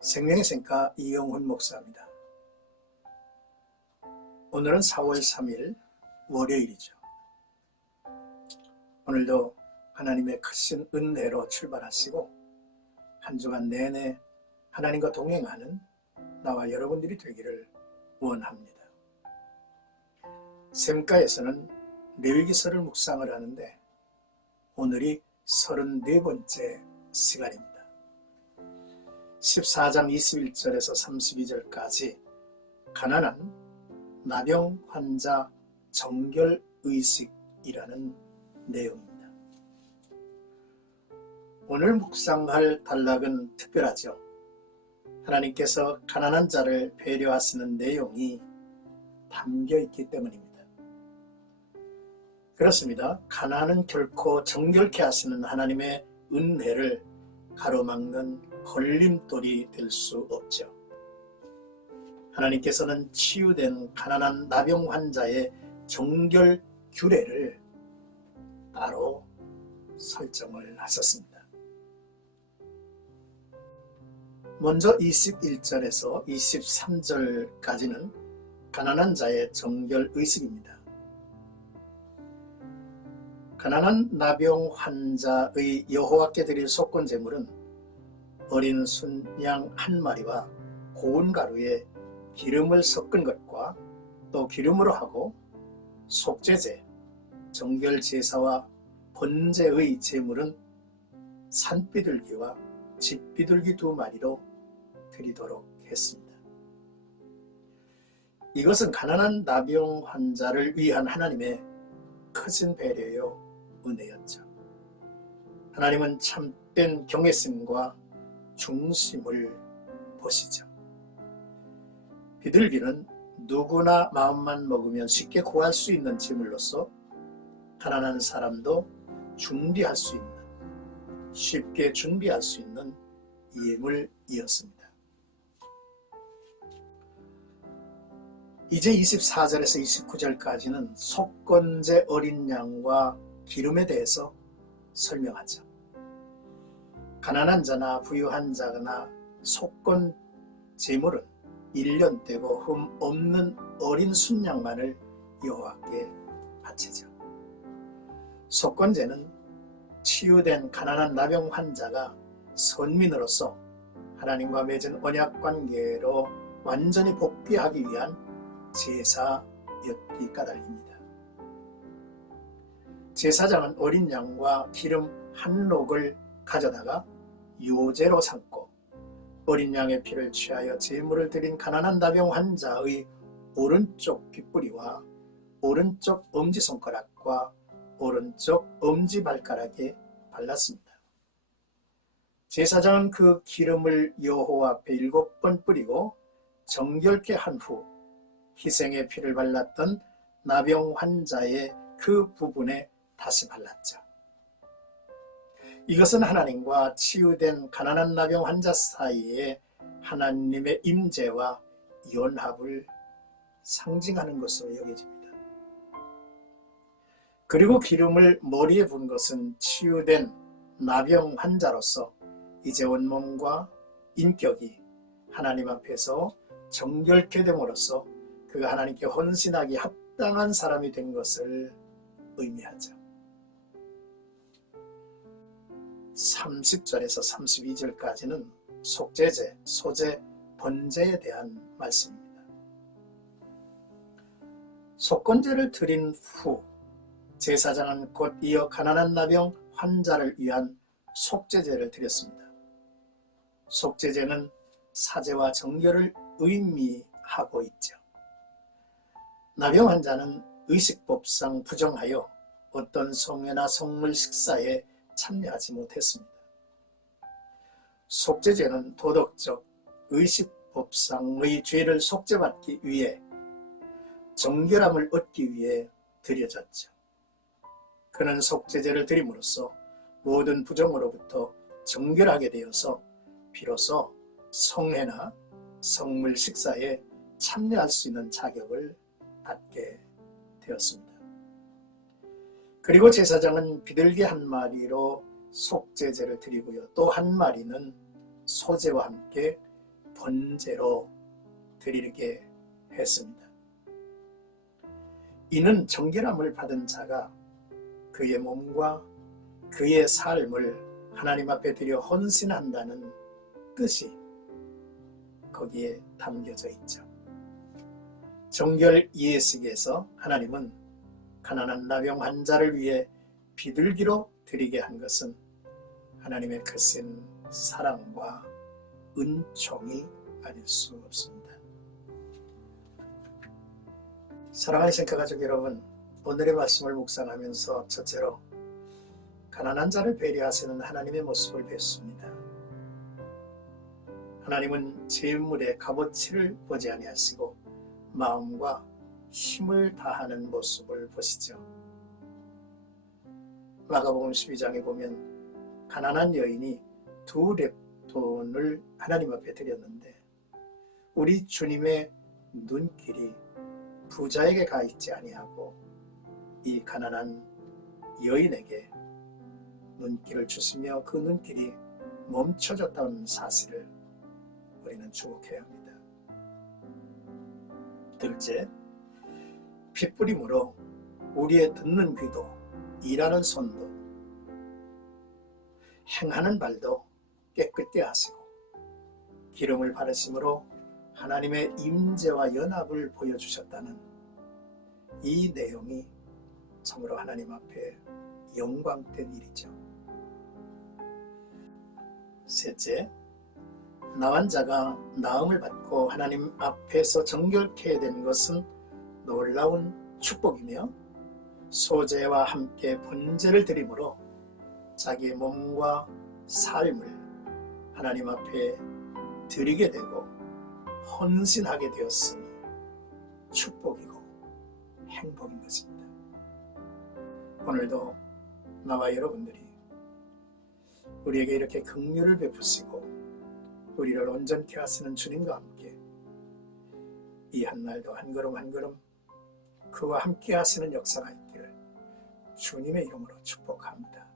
생명의 샘가 이영훈 목사입니다. 오늘은 4월 3일 월요일이죠. 오늘도 하나님의 크신 은혜로 출발하시고 한 주간 내내 하나님과 동행하는 나와 여러분들이 되기를 원합니다. 샘가에서는 레위기서를 묵상을 하는데 오늘이 34번째 시간입니다. 14장 21절에서 32절까지 가난한 나병 환자 정결의식이라는 내용입니다. 오늘 묵상할 단락은 특별하죠. 하나님께서 가난한 자를 배려하시는 내용이 담겨있기 때문입니다. 그렇습니다. 가난은 결코 정결케 하시는 하나님의 은혜를 가로막는 걸림돌이 될 수 없죠. 하나님께서는 치유된 가난한 나병 환자의 정결 규례를 따로 설정을 하셨습니다. 먼저 21절에서 23절까지는 가난한 자의 정결 의식입니다. 가난한 나병 환자의 여호와께 드릴 속건 제물은 어린 순양 한 마리와 고운 가루에 기름을 섞은 것과 또 기름으로 하고 속죄제, 정결제사와 번제의 제물은 산비둘기와 집비둘기 2마리로 드리도록 했습니다. 이것은 가난한 나병 환자를 위한 하나님의 크신 배려요 은혜였죠. 하나님은 참된 경외심과 중심을 보시죠. 비둘기는 누구나 마음만 먹으면 쉽게 구할 수 있는 제물로서 가난한 사람도 준비할 수 있는, 쉽게 준비할 수 있는 예물이었습니다. 이제 24절에서 29절까지는 속건제 어린 양과 기름에 대해서 설명하죠. 가난한 자나 부유한 자나 속건 제물은 1년 되고 흠 없는 어린 순양만을 여호와께 바치죠. 속건제는 치유된 가난한 나병 환자가 선민으로서 하나님과 맺은 언약 관계로 완전히 복귀하기 위한 제사였기 까닭입니다. 제사장은 어린 양과 기름 한 록을 가져다가 요제로 삼고 어린 양의 피를 취하여 제물을 드린 가난한 나병 환자의 오른쪽 귓뿌리와 오른쪽 엄지손가락과 오른쪽 엄지발가락에 발랐습니다. 제사장은 그 기름을 여호와 앞에 7번 뿌리고 정결케 한 후 희생의 피를 발랐던 나병 환자의 그 부분에 다시 발랐죠. 이것은 하나님과 치유된 가난한 나병 환자 사이에 하나님의 임재와 연합을 상징하는 것으로 여겨집니다. 그리고 기름을 머리에 붓은 것은 치유된 나병 환자로서 이제 온몸과 인격이 하나님 앞에서 정결케 됨으로써 그가 하나님께 헌신하기 합당한 사람이 된 것을 의미하죠. 30절에서 32절까지는 속죄제, 소제, 번제에 대한 말씀입니다. 속건제를 드린 후 제사장은 곧 이어 가난한 나병 환자를 위한 속죄제를 드렸습니다. 속죄제는 사죄와 정결을 의미하고 있죠. 나병 환자는 의식법상 부정하여 어떤 성회나 성물 식사에 참여하지 못했습니다. 속죄제는 도덕적, 의식법상의 죄를 속죄받기 위해 정결함을 얻기 위해 드려졌죠. 그는 속죄제를 드림으로써 모든 부정으로부터 정결하게 되어서 비로소 성회나 성물 식사에 참여할 수 있는 자격을 받게 되었습니다. 그리고 제사장은 비둘기 한 마리로 속죄제를 드리고요. 또 한 마리는 소제와 함께 번제로 드리게 했습니다. 이는 정결함을 받은 자가 그의 몸과 그의 삶을 하나님 앞에 드려 헌신한다는 뜻이 거기에 담겨져 있죠. 정결 예식에서 하나님은 가난한 나병 환자를 위해 비둘기로 드리게 한 것은 하나님의 크신 사랑과 은총이 아닐 수 없습니다. 사랑하는 신가가족 여러분, 오늘의 말씀을 묵상하면서 첫째로 가난한 자를 배려하시는 하나님의 모습을 뵙습니다. 하나님은 재물의 값어치를 보지 아니하시고 마음과 힘을 다하는 모습을 보시죠. 마가복음 12장에 보면 가난한 여인이 2렙돈을 하나님 앞에 드렸는데 우리 주님의 눈길이 부자에게 가 있지 아니하고 이 가난한 여인에게 눈길을 주시며 그 눈길이 멈춰졌다는 사실을 우리는 주목해야 합니다. 둘째, 핏부림으로 우리의 듣는 귀도 일하는 손도 행하는 발도 깨끗게 하시고 기름을 바르심으로 하나님의 임재와 연합을 보여주셨다는 이 내용이 참으로 하나님 앞에 영광된 일이죠. 셋째, 나은 자가 나음을 받고 하나님 앞에서 정결케 된 것은 놀라운 축복이며 소제와 함께 번제를 드림으로 자기의 몸과 삶을 하나님 앞에 드리게 되고 헌신하게 되었으니 축복이고 행복인 것입니다. 오늘도 나와 여러분들이 우리에게 이렇게 긍휼을 베푸시고 우리를 온전케 하시는 주님과 함께 이 한날도 한 걸음 한 걸음 그와 함께 하시는 역사가 있기를 주님의 이름으로 축복합니다.